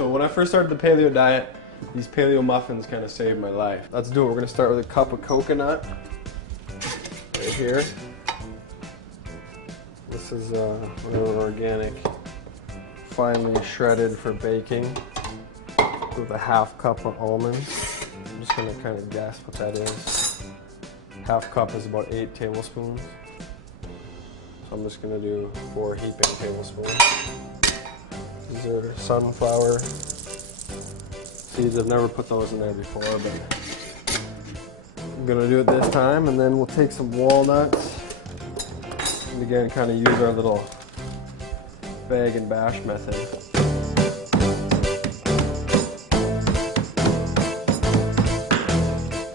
So when I first started the paleo diet, these paleo muffins kind of saved my life. Let's do it. We're gonna start with a cup of coconut right here. This is organic, finely shredded for baking, with a half cup of almonds. I'm just gonna kind of guess what that is. Half cup is about 8 tablespoons. So I'm just gonna do 4 heaping tablespoons. These are sunflower seeds. I've never put those in there before, but I'm gonna do it this time. And then we'll take some walnuts. And again, kind of use our little bag and bash method.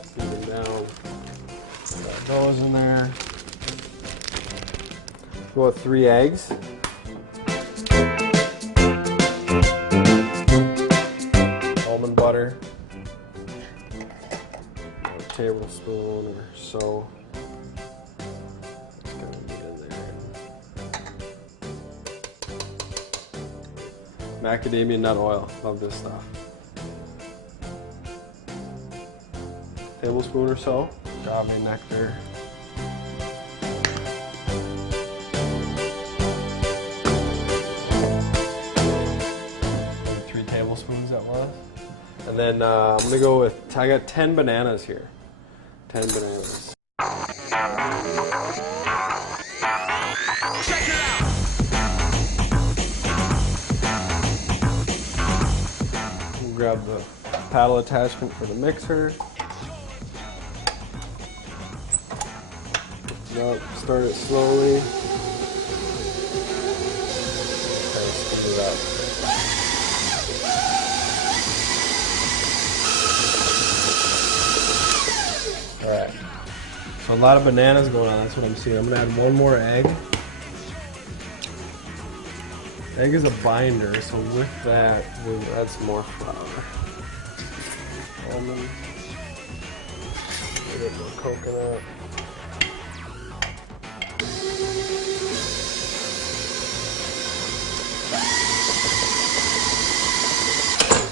Feed them down. Got those in there. About 3 eggs. Almond butter. A tablespoon or so. Just gonna get in there. Macadamia nut oil. Love this stuff. Tablespoon or so. Agave nectar. 3 tablespoons that was. And then I'm gonna go with, I got 10 bananas here. 10 bananas. Check it out. We'll grab the paddle attachment for the mixer. Now start it slowly. Kind of speed it up. Alright, so a lot of bananas going on, that's what I'm seeing. I'm going to add 1 more egg. Egg is a binder, so with that, we'll add some more flour. Almond. A bit more coconut.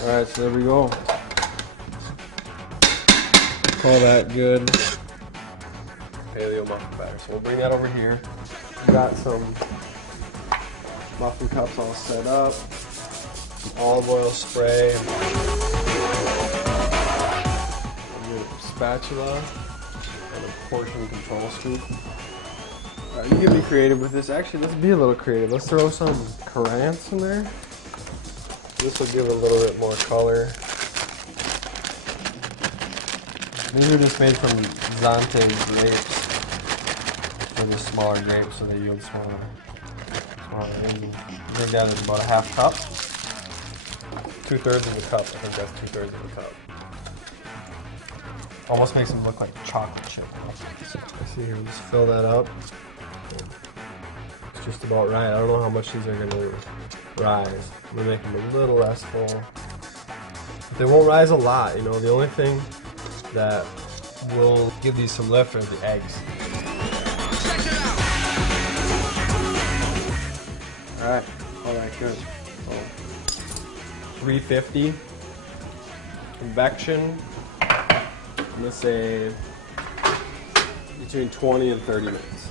Alright, so there we go. Call that good. Paleo muffin batter. So we'll bring that over here. We got some muffin cups all set up. Some olive oil spray. A spatula and a portion control scoop. Alright, you can be creative with this. Actually, let's be a little creative. Let's throw some currants in there. This will give it a little bit more color. These are just made from Zante grapes. They're just smaller grapes, so they yield smaller eggs. I think that is about a half cup. 2/3 of the cup. I think that's 2/3 of the cup. Almost makes them look like chocolate chip. I see here, just fill that up. It's just about right. I don't know how much these are going to rise. I'm going to make them a little less full. But they won't rise a lot, you know. The only thing that will give these some lift are the eggs. Alright, all that good. So, 350 convection. I'm going to say between 20 and 30 minutes.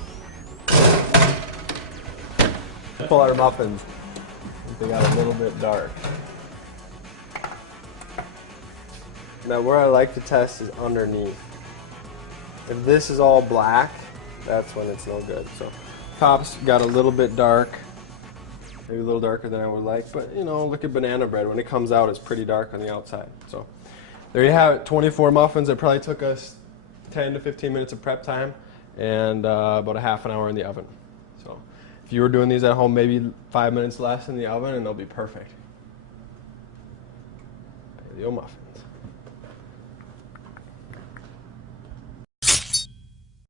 Pull our muffins. They got a little bit dark. Now where I like to test is underneath. If this is all black, that's when it's no good. So tops got a little bit dark, maybe a little darker than I would like, but you know, look at banana bread. When it comes out, it's pretty dark on the outside. So there you have it, 24 muffins. It probably took us 10 to 15 minutes of prep time and about a half an hour in the oven. So if you were doing these at home, maybe 5 minutes less in the oven and they'll be perfect. Paleo muffin.